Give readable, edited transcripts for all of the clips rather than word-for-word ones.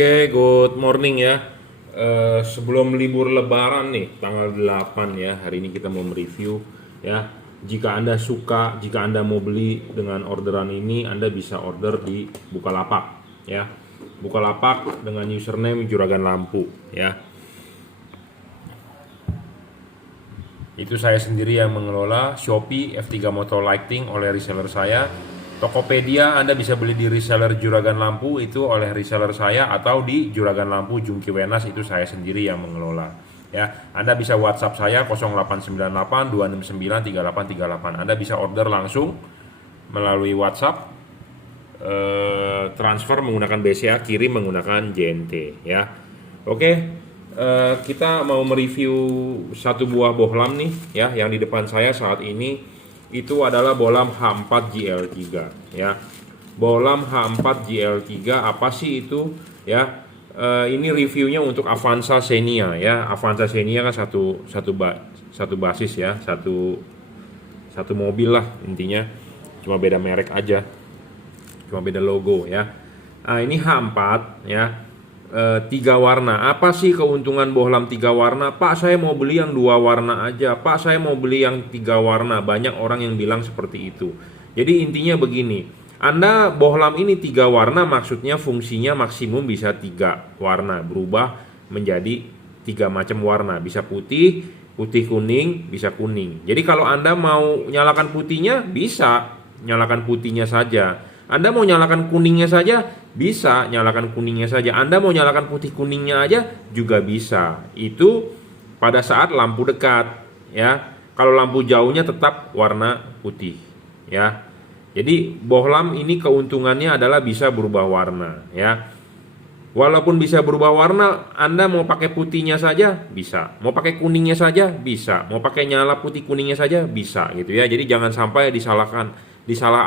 Oke, good morning ya. Sebelum libur Lebaran nih, tanggal 8 ya, hari ini kita mau mereview ya. Jika Anda suka, jika Anda mau beli dengan orderan ini, Anda bisa order di Bukalapak ya. Bukalapak dengan username Juragan Lampu ya. Itu saya sendiri yang mengelola. Shopee F3 Motor Lighting oleh reseller saya. Tokopedia Anda bisa beli di reseller Juragan Lampu itu oleh reseller saya, atau di Juragan Lampu Jungki Wenas itu saya sendiri yang mengelola. Ya, Anda bisa WhatsApp saya 0898 269 3838. Anda bisa order langsung melalui WhatsApp, transfer menggunakan BCA, kirim menggunakan JNT ya. Oke, kita mau mereview satu buah bohlam nih ya, yang di depan saya saat ini itu adalah bohlam H4 GL3 ya. Bohlam H4 GL3 apa sih itu ya? Ini reviewnya untuk Avanza Xenia ya. Avanza Xenia kan satu basis ya, satu mobil lah intinya, cuma beda merek aja, cuma beda logo ya. Nah, ini H4 ya. 3 warna. Apa sih keuntungan bohlam 3 warna? Pak, saya mau beli yang 2 warna aja. Pak, saya mau beli yang 3 warna. Banyak orang yang bilang seperti itu. Jadi intinya begini, Anda bohlam ini 3 warna, maksudnya fungsinya maksimum bisa 3 warna, berubah menjadi 3 macam warna. Bisa putih, putih kuning, bisa kuning. Jadi kalau Anda mau nyalakan putihnya, bisa nyalakan putihnya saja. Anda mau nyalakan kuningnya saja, bisa nyalakan kuningnya saja. Anda mau nyalakan putih kuningnya aja juga bisa. Itu pada saat lampu dekat ya. Kalau lampu jauhnya tetap warna putih ya. Jadi bohlam ini keuntungannya adalah bisa berubah warna ya. Walaupun bisa berubah warna, Anda mau pakai putihnya saja bisa, mau pakai kuningnya saja bisa, mau pakai nyala putih kuningnya saja bisa gitu ya. Jadi jangan sampai disalah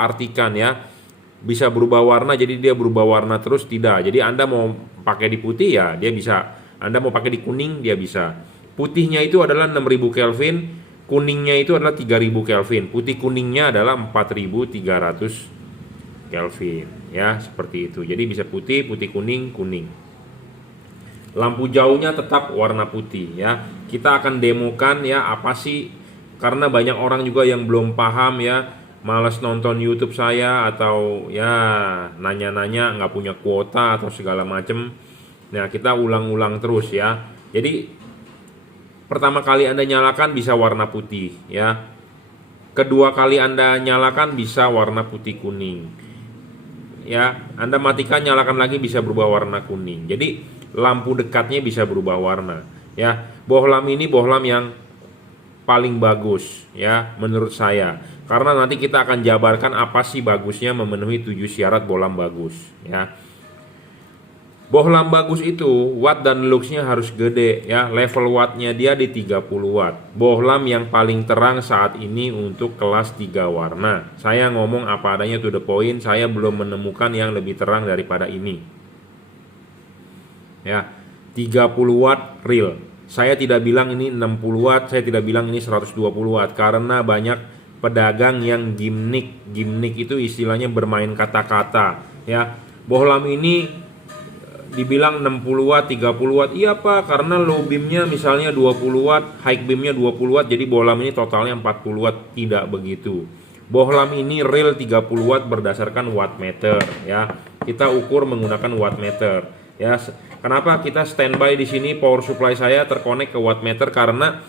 artikan ya. Bisa berubah warna jadi dia berubah warna terus, tidak. Jadi Anda mau pakai di putih ya dia bisa, Anda mau pakai di kuning dia bisa. Putihnya itu adalah 6000 Kelvin, kuningnya itu adalah 3000 Kelvin, putih kuningnya adalah 4300 Kelvin ya, seperti itu. Jadi bisa putih, putih kuning, kuning. Lampu jauhnya tetap warna putih ya. Kita akan demokan ya apa sih, karena banyak orang juga yang belum paham ya, malas nonton YouTube saya atau ya nanya-nanya nggak punya kuota atau segala macem. Nah, kita ulang-ulang terus ya. Jadi pertama kali Anda nyalakan bisa warna putih ya. Kedua kali Anda nyalakan bisa warna putih kuning. Ya, Anda matikan nyalakan lagi bisa berubah warna kuning. Jadi lampu dekatnya bisa berubah warna ya. Bohlam ini bohlam yang paling bagus ya menurut saya, karena nanti kita akan jabarkan apa sih bagusnya memenuhi 7 syarat bohlam bagus ya. Bohlam bagus itu watt dan luxnya harus gede ya, level wattnya dia di 30 watt. Bohlam yang paling terang saat ini untuk kelas 3 warna. Saya ngomong apa adanya, to the point. Saya belum menemukan yang lebih terang daripada ini ya. 30 watt real. Saya tidak bilang ini 60 watt, saya tidak bilang ini 120 watt, karena banyak pedagang yang gimmick. Gimmick itu istilahnya bermain kata-kata ya. Bohlam ini dibilang 60 watt, 30 watt. Iya Pak, karena low beamnya misalnya 20 watt, high beamnya 20 watt, jadi bohlam ini totalnya 40 watt. Tidak begitu. Bohlam ini real 30 watt berdasarkan wattmeter ya. Kita ukur menggunakan wattmeter ya. Kenapa kita standby di sini, power supply saya terkonek ke wattmeter, karena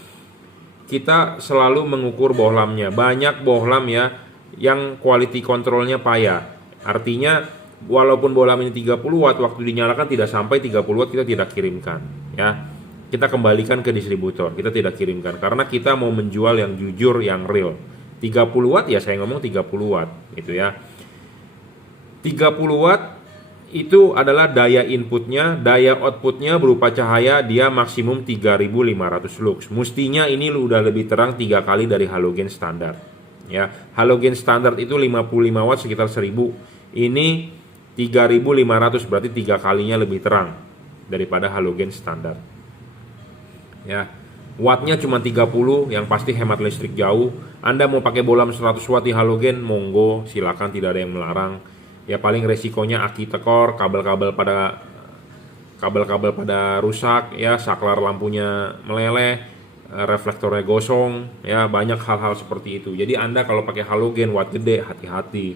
kita selalu mengukur bohlamnya. Banyak bohlam ya yang quality controlnya payah. Artinya walaupun bohlam ini 30 watt, waktu dinyalakan tidak sampai 30 watt, kita tidak kirimkan ya. Kita kembalikan ke distributor, kita tidak kirimkan, karena kita mau menjual yang jujur, yang real. 30 watt ya saya ngomong 30 watt gitu ya. 30 watt itu adalah daya inputnya, daya outputnya berupa cahaya dia maksimum 3500 lux. Mestinya ini udah lebih terang 3 kali dari halogen standar ya. Halogen standar itu 55 watt sekitar 1000. Ini 3500, berarti 3 kalinya lebih terang daripada halogen standar ya. Wattnya cuma 30, yang pasti hemat listrik jauh. Anda mau pakai bohlam 100 watt di halogen, monggo silakan, tidak ada yang melarang. Ya paling resikonya aki tekor, kabel-kabel pada kabel-kabel pada rusak, ya, saklar lampunya meleleh, reflektornya gosong, ya, banyak hal-hal seperti itu. Jadi Anda kalau pakai halogen watt gede, hati-hati,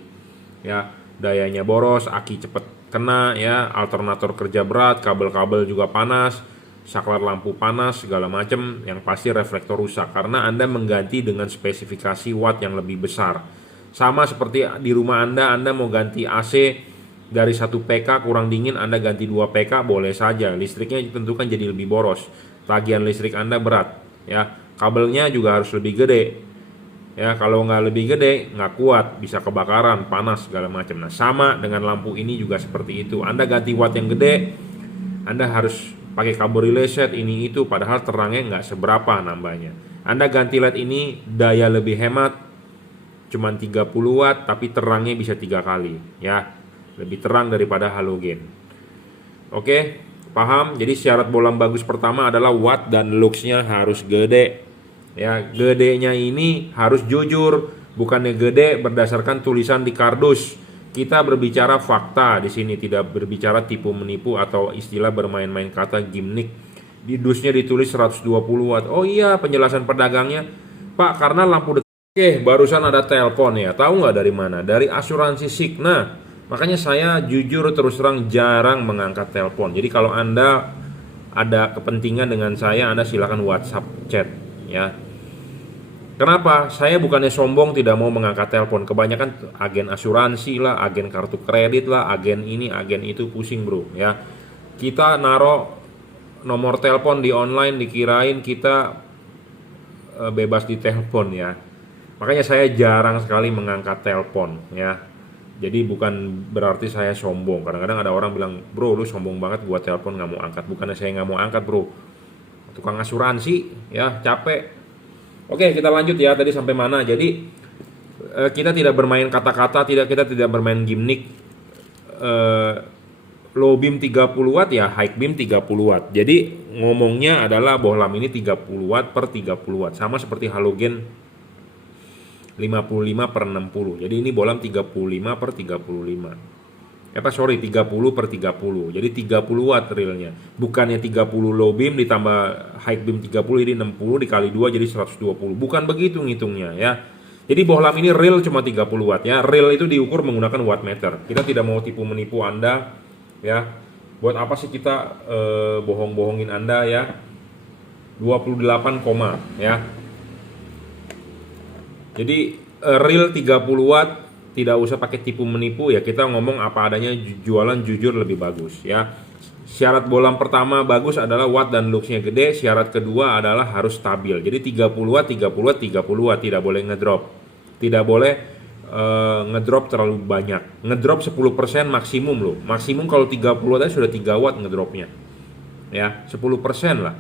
ya, dayanya boros, aki cepet kena, ya, alternator kerja berat, kabel-kabel juga panas, saklar lampu panas, segala macam, yang pasti reflektor rusak karena Anda mengganti dengan spesifikasi watt yang lebih besar. Sama seperti di rumah Anda mau ganti AC dari 1 PK kurang dingin, Anda ganti 2 PK boleh saja, listriknya tentu kan jadi lebih boros, tagihan listrik Anda berat, ya, kabelnya juga harus lebih gede, ya, kalau nggak lebih gede nggak kuat, bisa kebakaran, panas, segala macam. Nah, sama dengan lampu ini juga seperti itu, Anda ganti watt yang gede, Anda harus pakai kabel relay set ini itu, padahal terangnya nggak seberapa nambahnya. Anda ganti LED ini daya lebih hemat, cuman 30 watt tapi terangnya bisa 3 kali, ya, lebih terang daripada halogen. Oke, paham? Jadi syarat bohlam bagus pertama adalah watt dan luxnya harus gede, ya. Gedenya ini harus jujur, bukannya gede berdasarkan tulisan di kardus. Kita berbicara fakta di sini, tidak berbicara tipu menipu atau istilah bermain-main kata gimmick. Di dusnya ditulis 120 watt. Oh iya, penjelasan pedagangnya, Pak, karena lampu. Oke, barusan ada telepon, ya. Tahu nggak dari mana? Dari asuransi Signa. Makanya saya jujur terus terang jarang mengangkat telepon. Jadi kalau Anda ada kepentingan dengan saya, Anda silakan WhatsApp chat, ya. Kenapa? Saya bukannya sombong tidak mau mengangkat telepon. Kebanyakan agen asuransi lah, agen kartu kredit lah, agen ini, agen itu, pusing bro, ya. Kita naruh nomor telepon di online, dikirain kita bebas di telepon, ya. Makanya saya jarang sekali mengangkat telepon, ya. Jadi bukan berarti saya sombong. Kadang-kadang ada orang bilang, bro lu sombong banget buat telepon nggak mau angkat. Bukannya saya nggak mau angkat bro, tukang asuransi, ya, capek. Oke, kita lanjut ya, tadi sampai mana. Jadi kita tidak bermain kata-kata, kita tidak bermain gimmick. Low beam 30 watt ya, high beam 30 watt. Jadi ngomongnya adalah bohlam ini 30 watt per 30 watt, sama seperti halogen 55 per 60. Jadi ini bohlam 35 per 35. 30 per 30. Jadi 30 watt realnya. Bukannya 30 low beam ditambah high beam 30, jadi 60 dikali 2 jadi 120. Bukan begitu ngitungnya, ya. Jadi bohlam ini real cuma 30 watt, ya. Real itu diukur menggunakan wattmeter. Kita tidak mau tipu menipu Anda, ya. Buat apa sih kita bohong-bohongin Anda, ya. 28, ya. Jadi real 30 watt, tidak usah pakai tipu menipu, ya. Kita ngomong apa adanya, jualan jujur lebih bagus, ya. Syarat bohlam pertama bagus adalah watt dan luxnya gede. Syarat kedua adalah harus stabil. Jadi 30 watt, 30 watt, 30 watt, tidak boleh ngedrop. Tidak boleh ngedrop terlalu banyak. Ngedrop 10% maksimum loh. Maksimum kalau 30 watt aja sudah 3 watt ngedropnya, ya. 10% lah,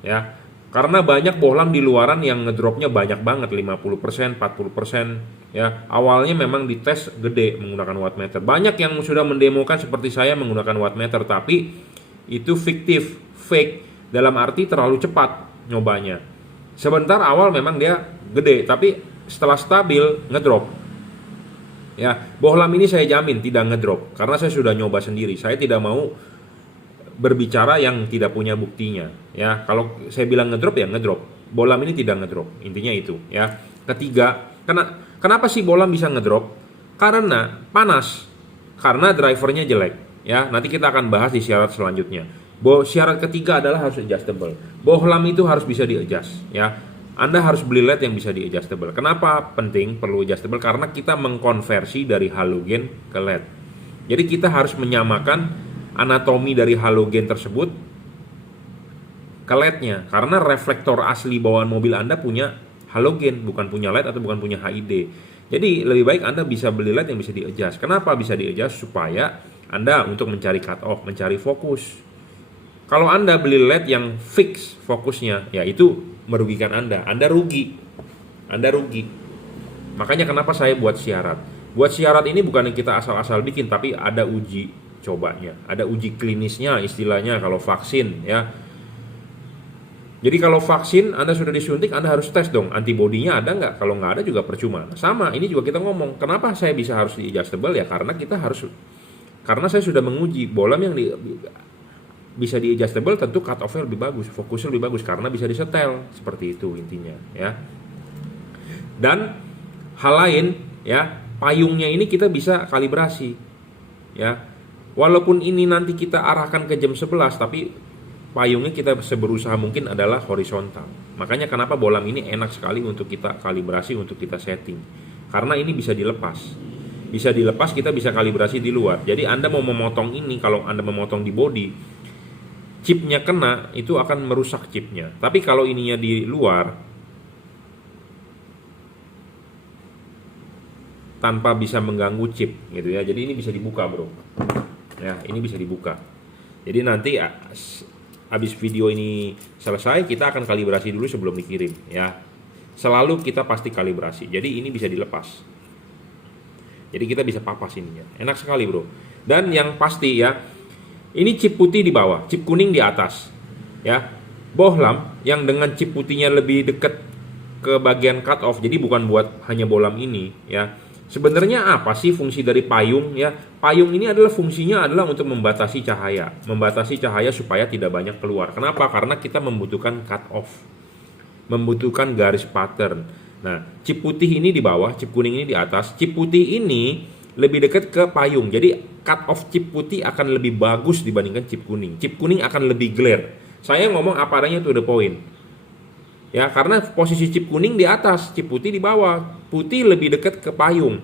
ya. Karena banyak bohlam di luaran yang ngedropnya banyak banget, 50%, 40%, ya. Awalnya memang dites gede menggunakan wattmeter. Banyak yang sudah mendemokan seperti saya menggunakan wattmeter, tapi itu fiktif, fake, dalam arti terlalu cepat nyobanya. Sebentar awal memang dia gede, tapi setelah stabil ngedrop. Ya, bohlam ini saya jamin tidak ngedrop karena saya sudah nyoba sendiri. Saya tidak mau berbicara yang tidak punya buktinya, ya. Kalau saya bilang ngedrop ya ngedrop. Bohlam ini tidak ngedrop, intinya itu, ya. Ketiga, kenapa sih bohlam bisa ngedrop? Karena panas, karena drivernya jelek, ya. Nanti kita akan bahas di syarat selanjutnya. Syarat ketiga adalah harus adjustable. Bohlam itu harus bisa di-adjust, ya. Anda harus beli LED yang bisa di-adjustable. Kenapa penting perlu adjustable? Karena kita mengkonversi dari halogen ke LED. Jadi kita harus menyamakan anatomi dari halogen tersebut ke LED-nya. Karena reflektor asli bawaan mobil Anda punya halogen, bukan punya LED atau bukan punya HID. Jadi lebih baik Anda bisa beli LED yang bisa di-adjust. Kenapa bisa di-adjust? Supaya Anda untuk mencari cut off, mencari fokus. Kalau Anda beli LED yang fix fokusnya, ya itu merugikan Anda. Anda rugi. Makanya kenapa saya buat syarat. Buat syarat ini bukan yang kita asal-asal bikin, tapi ada uji cobanya, ada uji klinisnya istilahnya kalau vaksin, ya. Jadi kalau vaksin Anda sudah disuntik, Anda harus tes dong antibodinya ada nggak. Kalau nggak ada juga percuma. Sama ini juga kita ngomong, kenapa saya bisa harus di adjustable, ya karena saya sudah menguji bohlam yang bisa di adjustable, tentu cut off-nya lebih bagus, fokusnya lebih bagus karena bisa disetel, seperti itu intinya ya. Dan hal lain ya, payungnya ini kita bisa kalibrasi ya. Walaupun ini nanti kita arahkan ke jam 11, tapi payungnya kita seberusaha mungkin adalah horizontal. Makanya kenapa bolam ini enak sekali untuk kita kalibrasi, untuk kita setting. Karena ini bisa dilepas. Bisa dilepas, kita bisa kalibrasi di luar. Jadi Anda mau memotong ini, kalau Anda memotong di body, chipnya kena, itu akan merusak chipnya. Tapi kalau ininya di luar, tanpa bisa mengganggu chip gitu ya. Jadi ini bisa dibuka, bro. Ya, ini bisa dibuka. Jadi nanti habis video ini selesai, kita akan kalibrasi dulu sebelum dikirim ya. Selalu kita pasti kalibrasi. Jadi ini bisa dilepas. Jadi kita bisa papas ininya. Enak sekali, bro. Dan yang pasti ya, ini chip putih di bawah, chip kuning di atas. Ya. Bohlam yang dengan chip putihnya lebih dekat ke bagian cut off. Jadi bukan buat hanya bohlam ini ya. Sebenarnya apa sih fungsi dari payung ya? Payung ini adalah fungsinya adalah untuk membatasi cahaya supaya tidak banyak keluar. Kenapa? Karena kita membutuhkan cut off, membutuhkan garis pattern. Nah, chip putih ini di bawah, chip kuning ini di atas. Chip putih ini lebih dekat ke payung. Jadi cut off chip putih akan lebih bagus dibandingkan chip kuning. Chip kuning akan lebih glare. Saya ngomong apa adanya to the point. Ya, karena posisi chip kuning di atas, chip putih di bawah. Putih lebih dekat ke payung.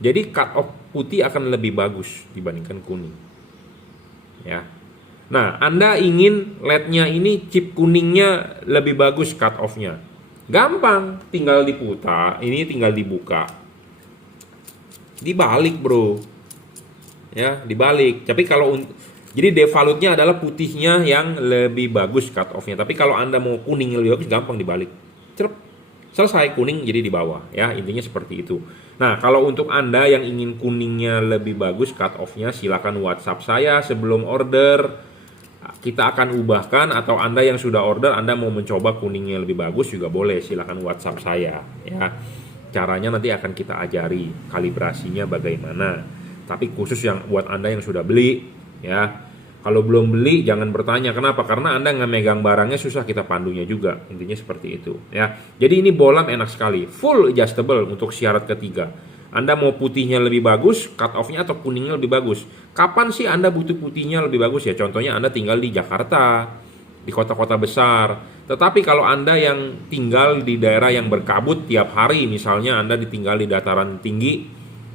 Jadi cut off putih akan lebih bagus dibandingkan kuning. Ya. Nah, Anda ingin LED-nya ini chip kuningnya lebih bagus cut off-nya. Gampang, tinggal diputar, ini tinggal dibuka. Dibalik, bro. Ya, dibalik. Tapi kalau jadi defaultnya adalah putihnya yang lebih bagus cut off-nya. Tapi kalau Anda mau kuning lebih bagus, gampang dibalik. Cerep. Selesai, kuning jadi di bawah. Ya, intinya seperti itu. Nah, kalau untuk Anda yang ingin kuningnya lebih bagus cut off-nya, silakan WhatsApp saya sebelum order. Kita akan ubahkan, atau Anda yang sudah order, Anda mau mencoba kuningnya lebih bagus juga boleh. Silakan WhatsApp saya. Ya, caranya nanti akan kita ajari kalibrasinya bagaimana. Tapi khusus yang buat Anda yang sudah beli, ya, kalau belum beli jangan bertanya kenapa, karena Anda nggak megang barangnya susah kita pandunya juga, intinya seperti itu ya. Jadi ini bohlam enak sekali, full adjustable untuk syarat ketiga. Anda mau putihnya lebih bagus cut off-nya atau kuningnya lebih bagus. Kapan sih Anda butuh putihnya lebih bagus ya? Contohnya Anda tinggal di Jakarta, di kota-kota besar. Tetapi kalau Anda yang tinggal di daerah yang berkabut tiap hari, misalnya Anda ditinggal di dataran tinggi,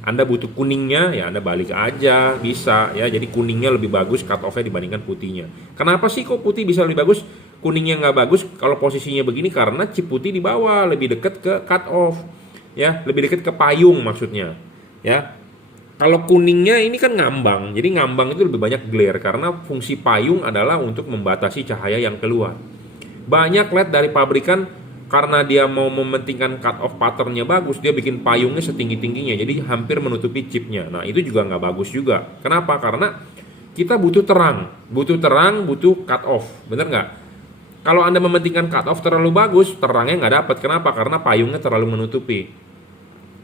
Anda butuh kuningnya, ya Anda balik aja, bisa ya. Jadi kuningnya lebih bagus cut off-nya dibandingkan putihnya. Kenapa sih kok putih bisa lebih bagus, kuningnya nggak bagus kalau posisinya begini? Karena chip putih di bawah, lebih dekat ke cut off, ya, lebih dekat ke payung maksudnya, ya. Kalau kuningnya ini kan ngambang, jadi ngambang itu lebih banyak glare karena fungsi payung adalah untuk membatasi cahaya yang keluar. Banyak LED dari pabrikan, karena dia mau mementingkan cut off patternnya bagus, dia bikin payungnya setinggi-tingginya, jadi hampir menutupi chipnya. Nah, itu juga nggak bagus juga. Kenapa? Karena kita butuh terang, butuh cut off, bener nggak? Kalau Anda mementingkan cut off terlalu bagus, terangnya nggak dapat. Kenapa? Karena payungnya terlalu menutupi.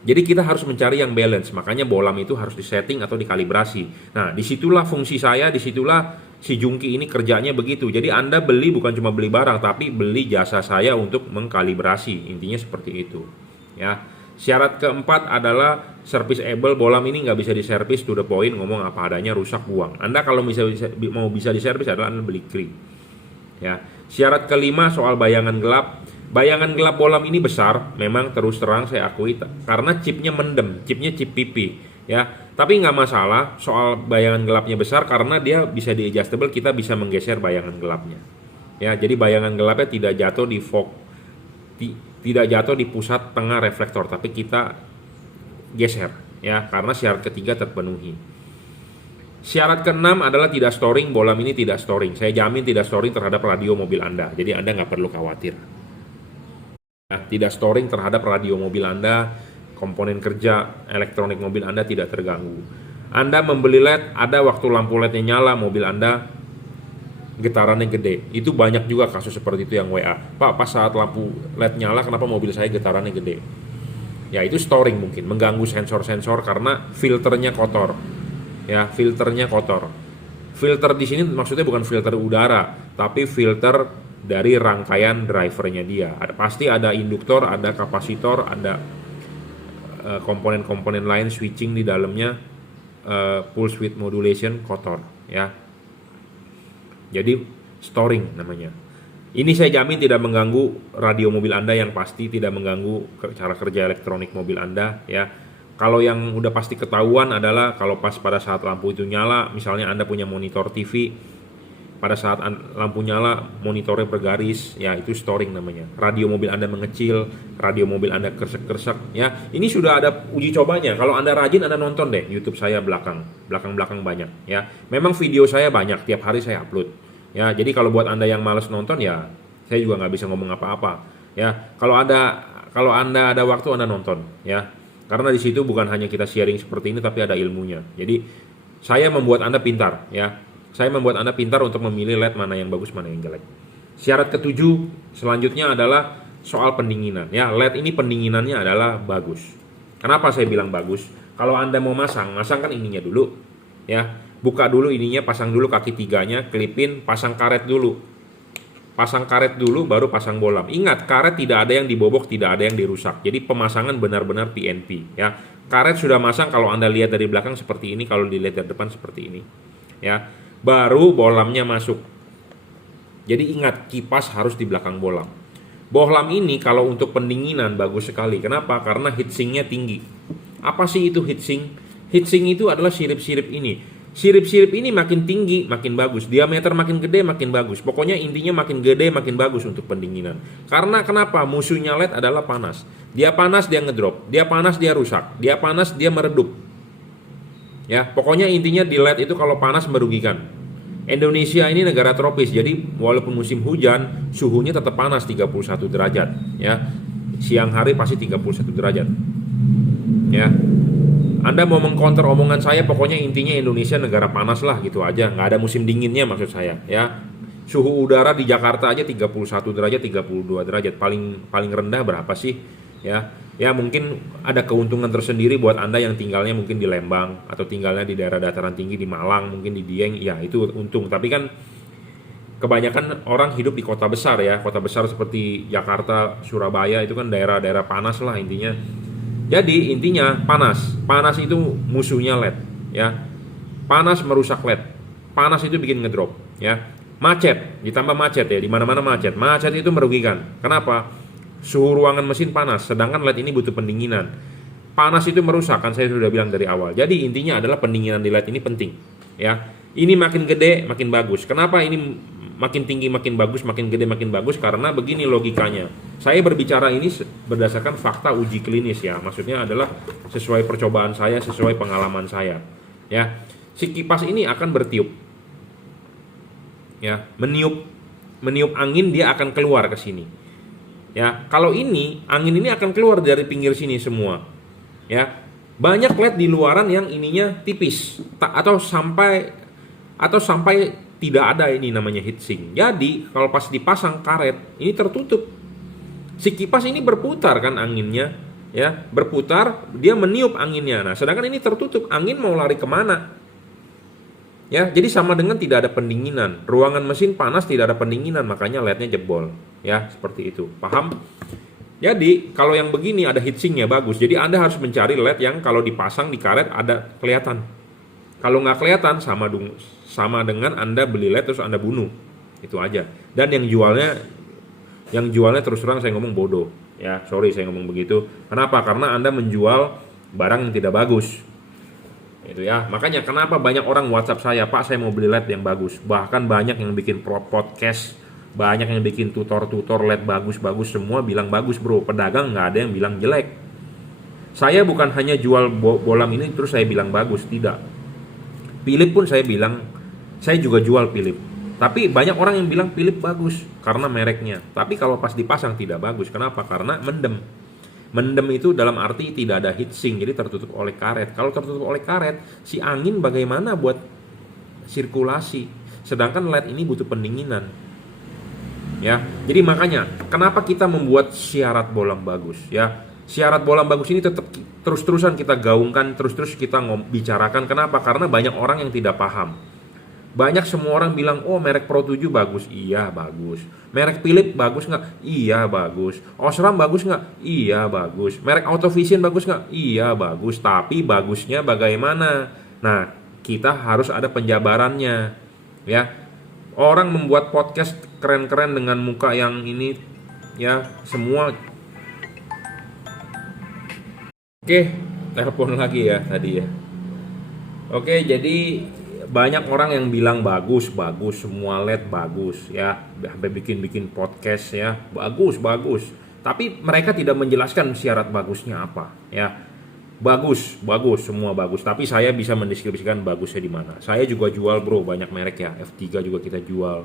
Jadi kita harus mencari yang balance, makanya bohlam itu harus disetting atau dikalibrasi. Nah, disitulah fungsi saya, disitulah si Jungki ini kerjanya begitu. Jadi Anda beli bukan cuma beli barang, tapi beli jasa saya untuk mengkalibrasi. Intinya seperti itu. Ya. Syarat keempat adalah serviceable. Bohlam ini nggak bisa diservis to the point, ngomong apa adanya, rusak, buang. Anda kalau mau bisa diservis adalah Anda beli kri. Ya. Syarat kelima soal bayangan gelap. Bayangan gelap bohlam ini besar, memang terus terang saya akui, karena chipnya mendem, chipnya chip pipi, ya. Tapi nggak masalah soal bayangan gelapnya besar, karena dia bisa di adjustable, kita bisa menggeser bayangan gelapnya, ya. Jadi bayangan gelapnya tidak jatuh di fog, tidak jatuh di pusat tengah reflektor, tapi kita geser, ya, karena syarat ketiga terpenuhi. Syarat keenam adalah tidak storing. Bohlam ini tidak storing. Saya jamin tidak storing terhadap radio mobil Anda, jadi Anda nggak perlu khawatir. Nah, tidak storing terhadap radio mobil Anda, komponen kerja elektronik mobil Anda tidak terganggu. Anda membeli LED, ada waktu lampu LED-nya nyala, mobil Anda getarannya gede. Itu banyak juga kasus seperti itu yang WA. Pak, pas saat lampu LED nyala, kenapa mobil saya getarannya gede? Ya, itu storing mungkin, mengganggu sensor-sensor karena filternya kotor. Ya, filternya kotor. Filter di sini maksudnya bukan filter udara, tapi filter dari rangkaian drivernya dia. Pasti ada induktor, ada kapasitor, ada komponen-komponen lain switching di dalamnya, pulse width modulation kotor ya. Jadi storing namanya. Ini saya jamin tidak mengganggu radio mobil Anda, yang pasti tidak mengganggu cara kerja elektronik mobil Anda ya. Kalau yang udah pasti ketahuan adalah kalau pas pada saat lampu itu nyala, misalnya Anda punya monitor TV, pada saat lampu nyala monitornya bergaris, ya itu storing namanya. Radio mobil Anda mengecil, radio mobil Anda kersek-kersek ya. Ini sudah ada uji cobanya. Kalau Anda rajin, Anda nonton deh YouTube saya belakang banyak ya. Memang video saya banyak, tiap hari saya upload. Ya, jadi kalau buat Anda yang malas nonton ya, saya juga nggak bisa ngomong apa-apa. Ya, kalau Anda ada waktu, Anda nonton ya. Karena di situ bukan hanya kita sharing seperti ini, tapi ada ilmunya. Jadi saya membuat Anda pintar ya. Saya membuat Anda pintar untuk memilih LED mana yang bagus, mana yang jelek. Syarat ketujuh selanjutnya adalah soal pendinginan ya. LED ini pendinginannya adalah bagus. Kenapa saya bilang bagus? Kalau Anda mau masang kan ininya dulu ya. Buka dulu ininya, pasang dulu kaki tiganya, klipin, pasang karet dulu. Pasang karet dulu baru pasang bohlam. Ingat, karet tidak ada yang dibobok, tidak ada yang dirusak. Jadi pemasangan benar-benar PNP ya. Karet sudah masang, kalau Anda lihat dari belakang seperti ini, kalau dilihat dari depan seperti ini. Ya. Baru bohlamnya masuk. Jadi ingat, kipas harus di belakang bohlam. Bohlam ini kalau untuk pendinginan bagus sekali. Kenapa? Karena heatsinknya tinggi. Apa sih itu heatsink? Heatsink itu adalah sirip-sirip ini. Sirip-sirip ini makin tinggi, makin bagus. Diameter makin gede, makin bagus. Pokoknya intinya makin gede, makin bagus untuk pendinginan. Karena kenapa? Musuhnya LED adalah panas. Dia panas, dia ngedrop. Dia panas, dia rusak. Dia panas, dia meredup. Ya, pokoknya intinya di LED itu kalau panas merugikan. Indonesia ini negara tropis, jadi walaupun musim hujan, suhunya tetap panas 31 derajat. Ya, siang hari pasti 31 derajat. Ya. Anda mau mengcounter omongan saya, pokoknya intinya Indonesia negara panas lah gitu aja, nggak ada musim dinginnya maksud saya ya. Suhu udara di Jakarta aja 31 derajat, 32 derajat, paling rendah berapa sih ya. Ya mungkin ada keuntungan tersendiri buat Anda yang tinggalnya mungkin di Lembang atau tinggalnya di daerah dataran tinggi di Malang, mungkin di Dieng, ya itu untung. Tapi kan kebanyakan orang hidup di kota besar ya, kota besar seperti Jakarta, Surabaya itu kan daerah-daerah panas lah intinya. Jadi intinya panas itu musuhnya LED ya. Panas merusak LED. Panas itu bikin ngedrop ya. Macet, ditambah macet ya, di mana-mana macet. Macet itu merugikan. Kenapa? Suhu ruangan mesin panas, sedangkan LED ini butuh pendinginan. Panas itu merusak, kan saya sudah bilang dari awal. Jadi intinya adalah pendinginan di LED ini penting ya. Ini makin gede makin bagus. Kenapa ini makin tinggi makin bagus, makin gede makin bagus? Karena begini logikanya. Saya berbicara ini berdasarkan fakta uji klinis ya. Maksudnya adalah sesuai percobaan saya, sesuai pengalaman saya. Ya. Si kipas ini akan bertiup. Ya, meniup angin, dia akan keluar ke sini. Ya, kalau ini angin ini akan keluar dari pinggir sini semua. Ya. Banyak LED di luaran yang ininya tipis atau sampai tidak ada ini namanya heatsink. Jadi kalau pas dipasang karet ini tertutup. Si kipas ini berputar kan anginnya, ya berputar, dia meniup anginnya. Nah sedangkan ini tertutup, angin mau lari kemana? Ya jadi sama dengan tidak ada pendinginan. Ruangan mesin panas tidak ada pendinginan, makanya LED-nya jebol. Ya seperti itu, paham? Jadi kalau yang begini ada heatsinknya bagus. Jadi Anda harus mencari LED yang kalau dipasang di karet ada kelihatan. Kalau nggak kelihatan sama dengan Anda beli LED terus Anda bunuh. Itu aja. Dan yang jualnya terus terang saya ngomong bodoh. Ya, sorry saya ngomong begitu. Kenapa? Karena Anda menjual barang yang tidak bagus. Itu ya. Makanya kenapa banyak orang WhatsApp saya, "Pak, saya mau beli LED yang bagus." Bahkan banyak yang bikin podcast, banyak yang bikin tutor LED bagus-bagus, semua bilang bagus, bro. Pedagang nggak ada yang bilang jelek. Saya bukan hanya jual bohlam ini terus saya bilang bagus, tidak. Philips pun saya bilang, saya juga jual Philips. Tapi banyak orang yang bilang Philips bagus karena mereknya. Tapi kalau pas dipasang tidak bagus. Kenapa? Karena mendem. Mendem itu dalam arti tidak ada heatsink, jadi tertutup oleh karet. Kalau tertutup oleh karet, si angin bagaimana buat sirkulasi? Sedangkan LED ini butuh pendinginan. Ya, jadi makanya kenapa kita membuat syarat bohlam bagus? Ya, syarat bohlam bagus ini tetap terus-terusan kita gaungkan, terus-terus kita bicarakan. Kenapa? Karena banyak orang yang tidak paham. Banyak semua orang bilang, oh merek Pro 7 bagus. Iya bagus. Merek Philips bagus nggak? Iya bagus. Osram bagus nggak? Iya bagus. Merek Autovision bagus nggak? Iya bagus. Tapi bagusnya bagaimana? Nah, kita harus ada penjabarannya, ya. Orang membuat podcast keren-keren dengan muka yang ini, ya, semua. Oke, telepon lagi ya tadi ya. Oke, jadi banyak orang yang bilang bagus, semua LED bagus ya, sampai bikin podcast ya, bagus. Tapi mereka tidak menjelaskan syarat bagusnya apa ya. Bagus, semua bagus. Tapi saya bisa mendeskripsikan bagusnya di mana. Saya juga jual bro, banyak merek ya. F3 juga kita jual,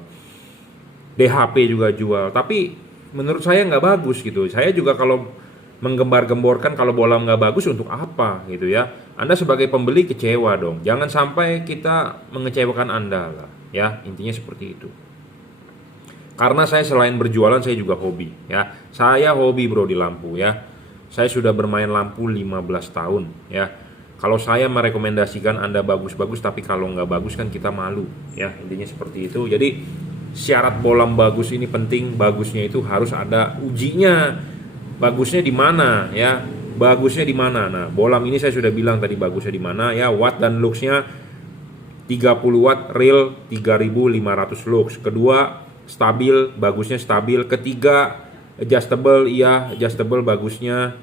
DHP juga jual. Tapi menurut saya nggak bagus gitu. Saya juga kalau menggembar-gemborkan kalau bohlam nggak bagus untuk apa gitu ya. Anda sebagai pembeli kecewa dong. Jangan sampai kita mengecewakan Anda lah ya. Intinya seperti itu. Karena saya selain berjualan saya juga hobi ya. Saya hobi bro di lampu ya. Saya sudah bermain lampu 15 tahun ya. Kalau saya merekomendasikan Anda bagus-bagus, tapi kalau nggak bagus kan kita malu ya. Intinya seperti itu. Jadi syarat bohlam bagus ini penting. Bagusnya itu harus ada ujinya. Bagusnya di mana ya? Bagusnya di mana? Nah, bohlam ini saya sudah bilang tadi bagusnya di mana ya. Watt dan luxnya 30 watt real 3500 lux. Kedua, stabil, bagusnya stabil. Ketiga, adjustable, iya adjustable bagusnya.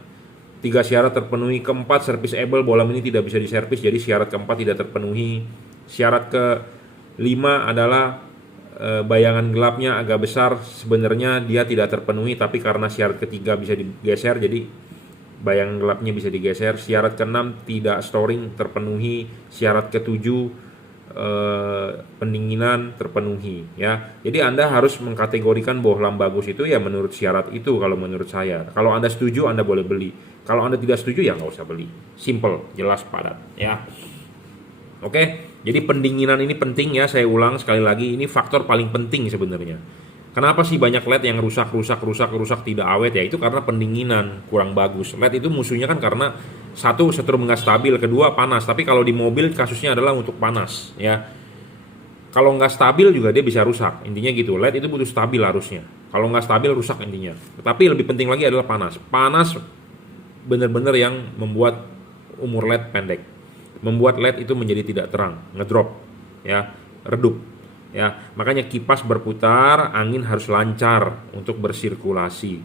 3 syarat terpenuhi. Keempat, serviceable, bohlam ini tidak bisa diservis, jadi syarat keempat tidak terpenuhi. Syarat kelima adalah bayangan gelapnya agak besar, sebenarnya dia tidak terpenuhi, tapi karena syarat ketiga bisa digeser, jadi bayangan gelapnya bisa digeser. Syarat keenam tidak storing terpenuhi. Syarat ketujuh pendinginan terpenuhi ya. Jadi Anda harus mengkategorikan bohlam bagus itu ya menurut syarat itu kalau menurut saya. Kalau Anda setuju Anda boleh beli. Kalau Anda tidak setuju ya nggak usah beli. Simple, jelas, padat ya. Oke, jadi pendinginan ini penting ya, saya ulang sekali lagi, ini faktor paling penting sebenarnya. Kenapa sih banyak LED yang rusak tidak awet ya? Itu karena pendinginan kurang bagus. LED itu musuhnya kan karena satu, setrum nggak stabil, kedua panas. Tapi kalau di mobil kasusnya adalah untuk panas ya. Kalau nggak stabil juga dia bisa rusak. Intinya gitu, LED itu butuh stabil harusnya. Kalau nggak stabil rusak intinya. Tapi lebih penting lagi adalah panas. Panas benar-benar yang membuat umur LED pendek. Membuat LED itu menjadi tidak terang, ngedrop, ya, redup, ya. Makanya kipas berputar, angin harus lancar untuk bersirkulasi.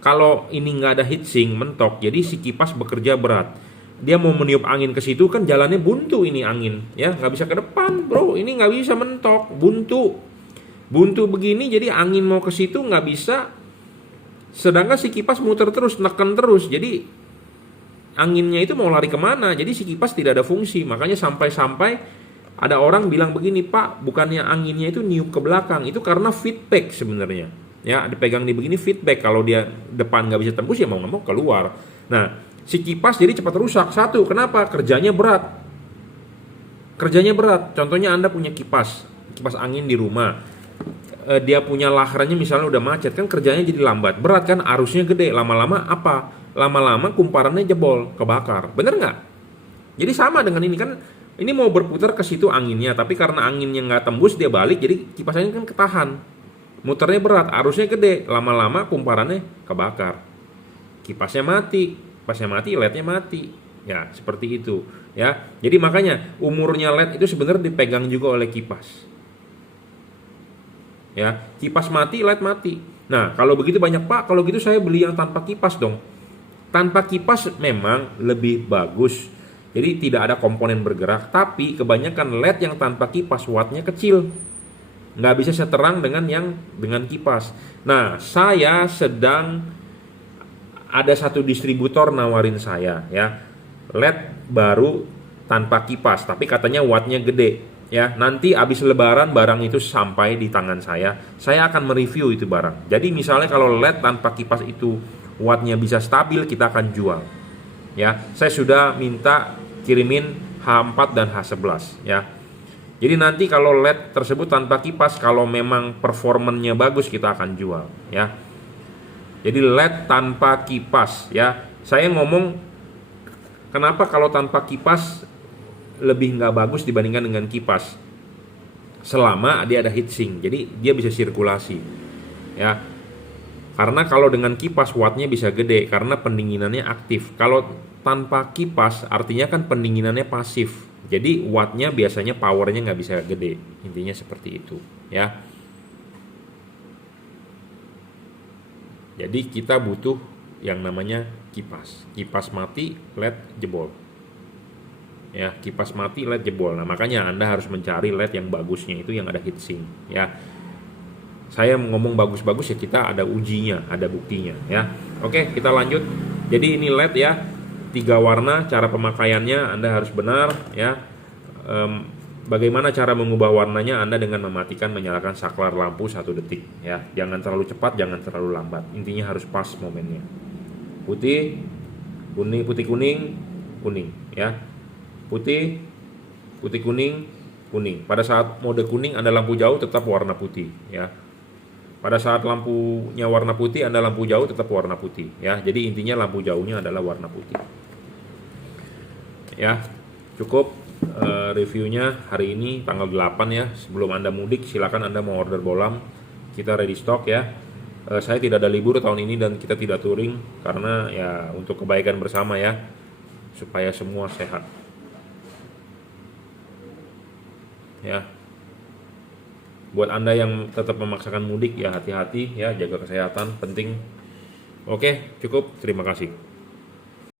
Kalau ini nggak ada heatsink, mentok, jadi si kipas bekerja berat. Dia mau meniup angin ke situ kan jalannya buntu ini angin, ya, nggak bisa ke depan, bro. Ini nggak bisa mentok, buntu begini, jadi angin mau ke situ nggak bisa. Sedangkan si kipas muter terus, neken terus, jadi anginnya itu mau lari kemana, jadi si kipas tidak ada fungsi. Makanya sampai ada orang bilang begini, Pak, bukannya anginnya itu niup ke belakang, itu karena feedback sebenarnya ya, dipegang di begini feedback, kalau dia depan nggak bisa tembus ya mau nggak mau keluar. Nah, si kipas jadi cepat rusak. Satu, kenapa? Kerjanya berat. Contohnya Anda punya kipas angin di rumah, dia punya laharnya misalnya udah macet, kan kerjanya jadi lambat, berat kan, arusnya gede, lama-lama apa? Lama-lama kumparannya jebol, kebakar. Bener nggak? Jadi sama dengan ini kan, ini mau berputar ke situ anginnya, tapi karena anginnya nggak tembus dia balik, jadi kipas angin kan ketahan. Muternya berat, arusnya gede, lama-lama kumparannya kebakar. Kipasnya mati, LED-nya mati. Ya, seperti itu ya. Jadi makanya umurnya LED itu sebenarnya dipegang juga oleh kipas. Ya, kipas mati, LED mati. Nah, kalau begitu banyak, Pak, kalau gitu saya beli yang tanpa kipas dong. Tanpa kipas memang lebih bagus, jadi tidak ada komponen bergerak. Tapi kebanyakan LED yang tanpa kipas wattnya kecil, nggak bisa seterang dengan yang dengan kipas. Nah, saya sedang ada satu distributor nawarin saya ya, LED baru tanpa kipas, tapi katanya wattnya gede ya. Nanti abis lebaran barang itu sampai di tangan saya akan mereview itu barang. Jadi misalnya kalau LED tanpa kipas itu wattnya bisa stabil, kita akan jual ya. Saya sudah minta kirimin H4 dan H11 ya. Jadi nanti kalau LED tersebut tanpa kipas, kalau memang performanya bagus, kita akan jual ya. Jadi LED tanpa kipas ya. Saya ngomong kenapa kalau tanpa kipas lebih nggak bagus dibandingkan dengan kipas. selama dia ada heatsink, jadi dia bisa sirkulasi ya. Karena kalau dengan kipas wattnya bisa gede karena pendinginannya aktif. Kalau tanpa kipas artinya kan pendinginannya pasif. Jadi wattnya biasanya powernya nggak bisa gede. Intinya seperti itu ya. Jadi kita butuh yang namanya kipas. Kipas mati, LED jebol. Ya, kipas mati, LED jebol. Nah, makanya Anda harus mencari LED yang bagusnya itu yang ada heatsink ya. Saya ngomong bagus-bagus ya, kita ada ujinya, ada buktinya ya. Oke, kita lanjut. Jadi ini LED ya, 3 warna. Cara pemakaiannya Anda harus benar ya. Bagaimana cara mengubah warnanya? Anda dengan mematikan, menyalakan saklar lampu 1 detik ya. Jangan terlalu cepat, jangan terlalu lambat. Intinya harus pas momennya. Putih, kuning, putih kuning, kuning ya. Putih, putih kuning, kuning. Pada saat mode kuning Anda lampu jauh tetap warna putih ya. Pada saat lampunya warna putih, Anda lampu jauh tetap warna putih ya. Jadi intinya lampu jauhnya adalah warna putih. Ya, cukup reviewnya hari ini tanggal 8 ya. Sebelum Anda mudik, silakan Anda mau order bohlam. Kita ready stock ya. Saya tidak ada libur tahun ini dan kita tidak touring karena ya untuk kebaikan bersama ya. Supaya semua sehat. Ya. Buat Anda yang tetap memaksakan mudik ya hati-hati ya, jaga kesehatan penting. Oke, cukup. Terima kasih.